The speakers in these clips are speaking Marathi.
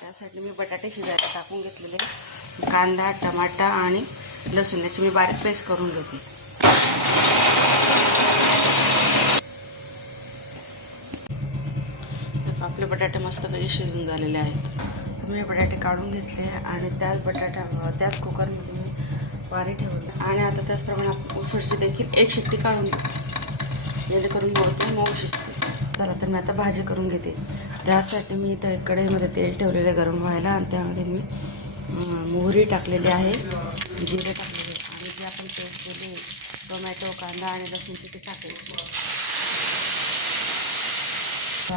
त्यासाठी मी बटाटे शिजायला टाकून घेतलेले, कांदा टमाटा आणि लसूण याची मी बारीक पेस्ट करून घेते. आपले बटाटे मस्तपैकी शिजून झालेले आहेत. तर मी बटाटे काढून घेतले आणि त्याच कुकरमध्ये मी पाणी ठेवलं आणि आता त्याचप्रमाणे उसळची देखील एक शिट्टी काढून घेते, जेणेकरून मोडते मऊ शिजते. चला तर मी आता भाजी करून घेते. त्यासाठी मी इथं कढईमध्ये तेल ठेवलेले गरम व्हायला आणि त्यामध्ये मी मोहरी टाकलेली आहे, जिरे टाकलेले आणि जे आपण पेस्ट केले टोमॅटो कांदा आणि लसूणची ते टाकले.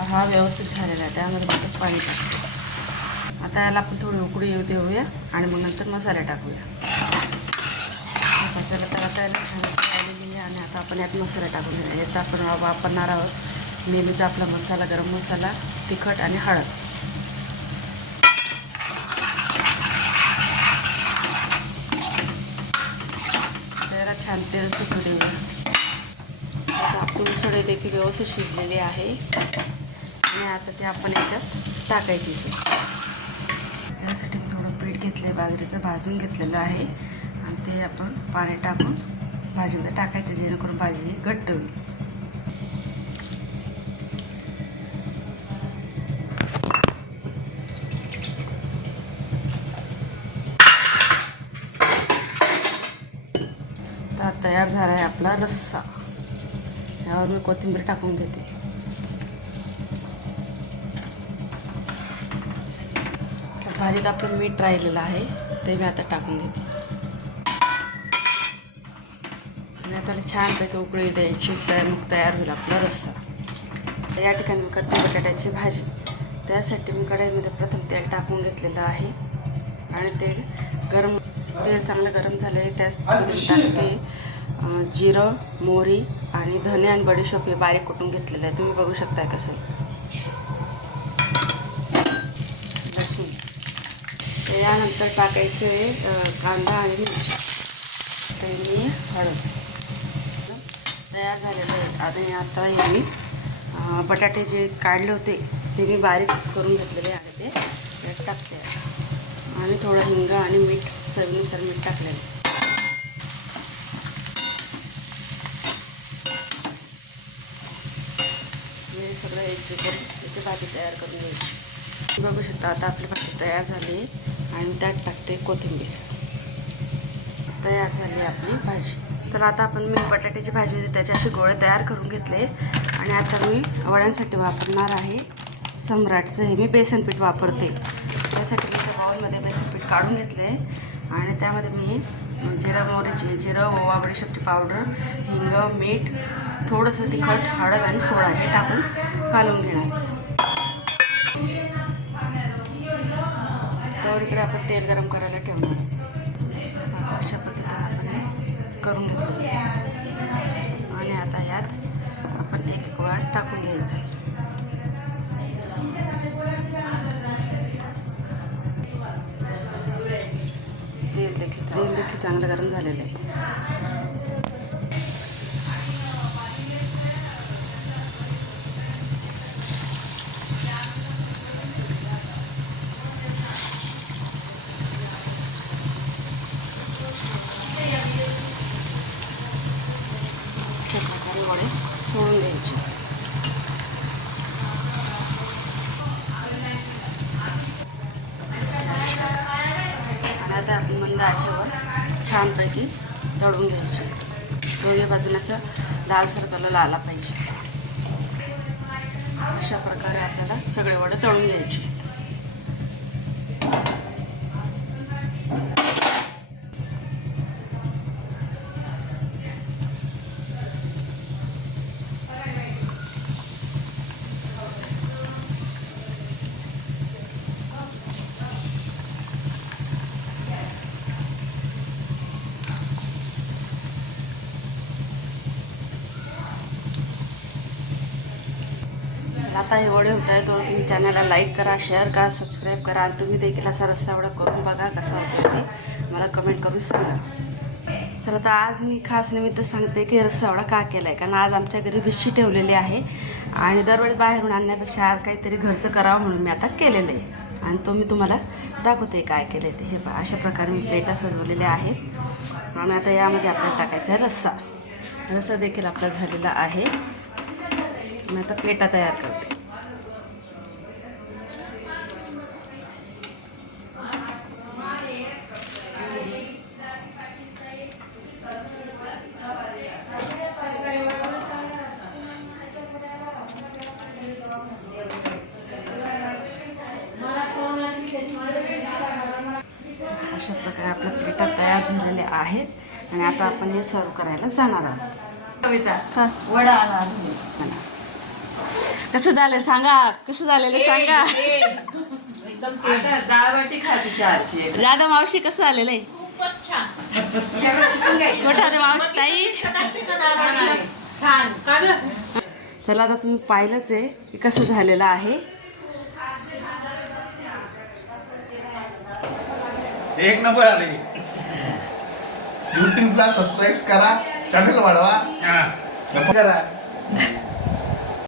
हा व्यवस्थित झालेला आहे. त्यामध्ये फक्त पाणी टाकते. आता याला आपण थोडी उकळी देऊया आणि मग नंतर मसाले टाकूया. त्याला तर आता याला छान आलेली आहे आणि आता आपण यात मसाला टाकून घेऊया. यात आपण वापरणार आहोत नेहमीचा आपला मसाला, गरम मसाला, तिखट आणि हळद. त्याला छान तेल सुटू देऊया. आता आपली उसळ देखील व्यवस्थित शिजलेली आहे आणि आता ते आपण याच्यात टाकायची. त्यासाठी मी थोडं पीठ घेतले बाजरीचं, भाजून घेतलेलं आहे आणि ते आपण पाणी टाकून भाजीमध्ये टाकायचं, जेणेकरून भाजी घट्ट होईल. तर तयार झाला आहे आपला रस्सा. यावर मी कोथिंबीर टाकून घेते. भाजीत आपलं मीठ राहिलेलं आहे ते मी आता टाकून घेते आणि आता छानपैकी उकळी द्यायची. मग तयार होईल आपला रस्सा. या ठिकाणी मी करते बटाट्याची भाजी. त्यासाठी मी कढईमध्ये प्रथम तेल टाकून घेतलेलं आहे आणि तेल चांगलं गरम झाले. त्यामध्ये टाकते जिरं, मोहरी आणि धने आणि बडीशोप हे बारीक कुटून घेतलेलं आहे. तुम्ही बघू शकताय कसं. लसूण, यानंतर टाकायचं आहे कांदा आणि मिरची. तर मी हळद. तयार झालेलं आहे. आता हे मी बटाटे जे काढले होते ते मी बारीक करून घेतलेले आहे ते यात टाकते आणि थोडं हिंग आणि मीठ, चवीनुसार मीठ टाकलेलं. हे सगळं एकजीव करून त्याची भाजी तयार करून घ्यायची. बघू शकता आता आपली भाजी तयार झाली आणि त्यात टाकते कोथिंबीर. तयार झाली आपली भाजी. तर आता आपण मी बटाट्याची भाजी होती त्याचे असे गोळे तयार करून घेतले आणि आता मी वड्यांसाठी वापरणार आहे सम्राटचं. हे मी बेसन पीठ वापरते. त्यासाठी मी त्या बाउलमध्ये बेसन पीठ काढून घेतले आणि त्यामध्ये मी जिरं, ओवा, बडीशेपची पावडर, हिंग, मीठ, थोडंसं तिखट, हळद आणि सोडा हे टाकून घालून घेणार. तर इकडे आपण तेल गरम करायला ठेवणार. अशा पद्धतीने आपण हे करून घेतलं आणि आता यात आपण एक वाट टाकून घ्यायचं. तेल देखील चांगलं गरम झालेलं आहे. वडे सोडून द्यायचे. आणि आता आपण मंद आचेवर छानपैकी तळून घ्यायचे. दोन्ही बाजूला लालसर कलर आला पाहिजे. अशा प्रकारे आपल्याला सगळे वडे तळून घ्यायचे. आता हे वडे होत आहे, तर तुम्ही चॅनलला लाईक करा, शेअर करा, सबस्क्राईब करा आणि तुम्ही देखील असा रस्सा वडा करून बघा कसा होतो ते मला कमेंट करून सांगा. तर आता आज मी खास निमित्त सांगते की रस्सा वडा का केला आहे, कारण आज आमच्या घरी भिशी ठेवलेली आहे आणि दरवेळेस बाहेरून आणण्यापेक्षा काहीतरी घरचं करावं म्हणून मी आता केलेलं आहे. आणि तो मी तुम्हाला दाखवते काय केलं ते. हे पहा, अशा प्रकारे मी प्लेटा सजवलेल्या आहेत. आणि आता यामध्ये आपल्याला टाकायचा आहे रस्सा. रस्सा देखील आपला झालेला आहे. मी आता प्लेटा तयार करते. अशा प्रकारे आपल्या प्लेटा तयार झालेल्या आहेत आणि आता आपण हे सर्व करायला जाणार आहोत. वडा आला कसं झालं सांगा, कसं झालेलं सांगा. आता डाळ बाटी खाती चहाची. राधा मावशी कसं झालेलं आहे? खूपच छान. मोठा मावशी ताई. छान का ग? चला आता तुम्ही पाहिलंच आहे की कसं झालेलं आहे. एक नंबर आले. यूट्यूबला सबस्क्राईब करा, चॅनल वाढवा, करा.